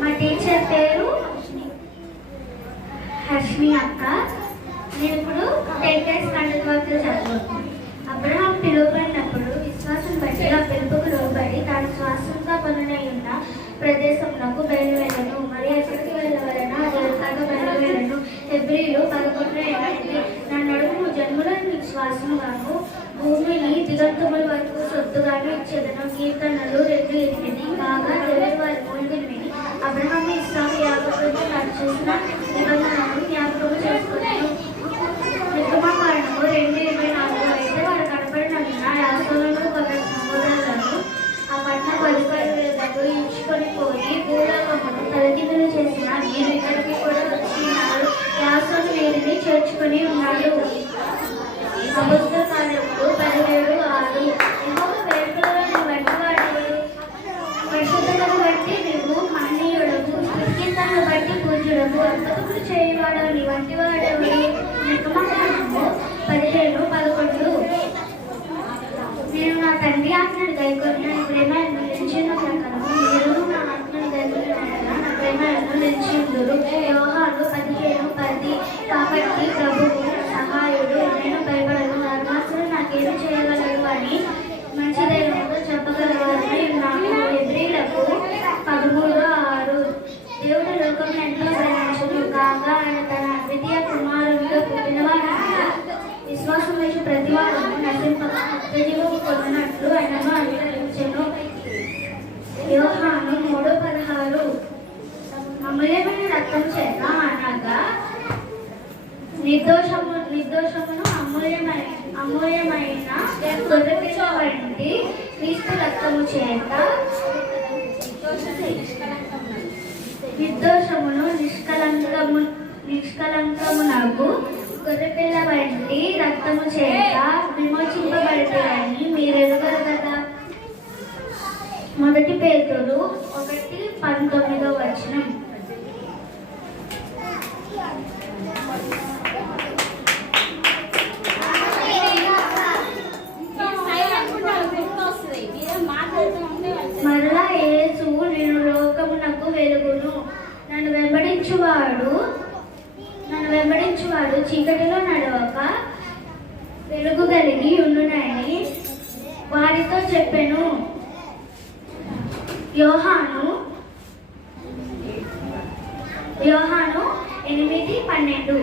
మా టీచర్ పేరు హర్షిని అక్క. నేను ఇప్పుడు 10th క్లాస్ కండక్ట్ వర్క్ చదువుతున్నాను. అబ్రహాం పిలువబడినప్పుడు విశ్వాసం బట్టి ఆ పిలుపుకు లోబడి తాను శ్వాసంగా పనులై ఉన్న ప్రదేశంలో బయలువెళ్ళను. మరి ఎక్కడికి వెళ్ళవలన జరుగుతాగా బయలువెళ్ళను. హెబ్రీలు 11:8 నా నడుము జన్ములను నీకు శ్వాసముగాను భూమిని దిగంతముల వరకు సొత్తుగాను ఇచ్చేదను. కీర్తనలు 2:8 కాగా దేవుని వారి మూలికలు విని అబ్రహాము ఇస్సాకు యాకోబులతో తాను చేసిన నిబంధనను జ్ఞాపకం చేసుకున్నాను. నిర్గమకాండము 2:24 అయితే వారు కనపడినందున యాసోనును సహోదరులను ఆ పట్టణ పరిపాలనకు ఇచ్చుకొని పోయి భూలోకమును తలకిందులు చేసిన వీరు ఇక్కడికి కూడా వచ్చినారు. యాసోను వీరిని చేర్చుకొని ఉన్నాడు. సముద్ర కార్యములు 17:6 యెహోవా వేడుకలలో నీ వంటి వాడెవడు? పరిశుద్ధతను బట్టి నీవు మహనీయుడవు, కీర్తనను బట్టి పూజ్యుడవు, అద్భుతములు చేయవాడవు నీ వంటి వాడెవడు? నిర్గమకాండము 15:11 నేను నా తండ్రి ఆజ్ఞను గైకొనిన నీ ప్రేమను నిలిచిన ప్రకారము మీరు నా ఆజ్ఞను గైకొనిన నా ప్రేమను నిలిచిందురు. యోహాను 15:10 కాబట్టి ప్రభువు సహాయుడు, నేను భయపడను, ధర్మాత్ముడు నాకేమి చేయగలడు అని మంచి ధైర్యంతో చెప్పగలవారని నాకు. హెబ్రీలకు 13:6 దేవుడు లోకం ఎంతో ప్రేమించును కాగా ఆయన తన అద్వితీయ కుమారునిగా పుట్టినవాడు విశ్వాసం వేసి ప్రతివాడును నశింపక నిత్యజీవము పొందినట్లు ఆయనను అనుగ్రహించెను. యోహాను 3:16 అమూల్యమైన రక్తం చేత అనగా నిర్దోషమును అమూల్యమైన గొర్రెపిల్ల వంటి క్రీస్తు రక్తము చేత నిర్దోషమును నిష్కలంకమునకు గొర్రెపిల్ల వంటి రక్తము చేత విమోచింపబడతారని మీరెరుగరు కదా. 1 పేతురు 1:19 మరలా యేసు నేను లోకమునకు వెలుగును, నన్ను వెంబడించువాడు చీకటిలో నడవక వెలుగు కలిగి ఉండునని వారితో చెప్పెను. యోహాను 8:12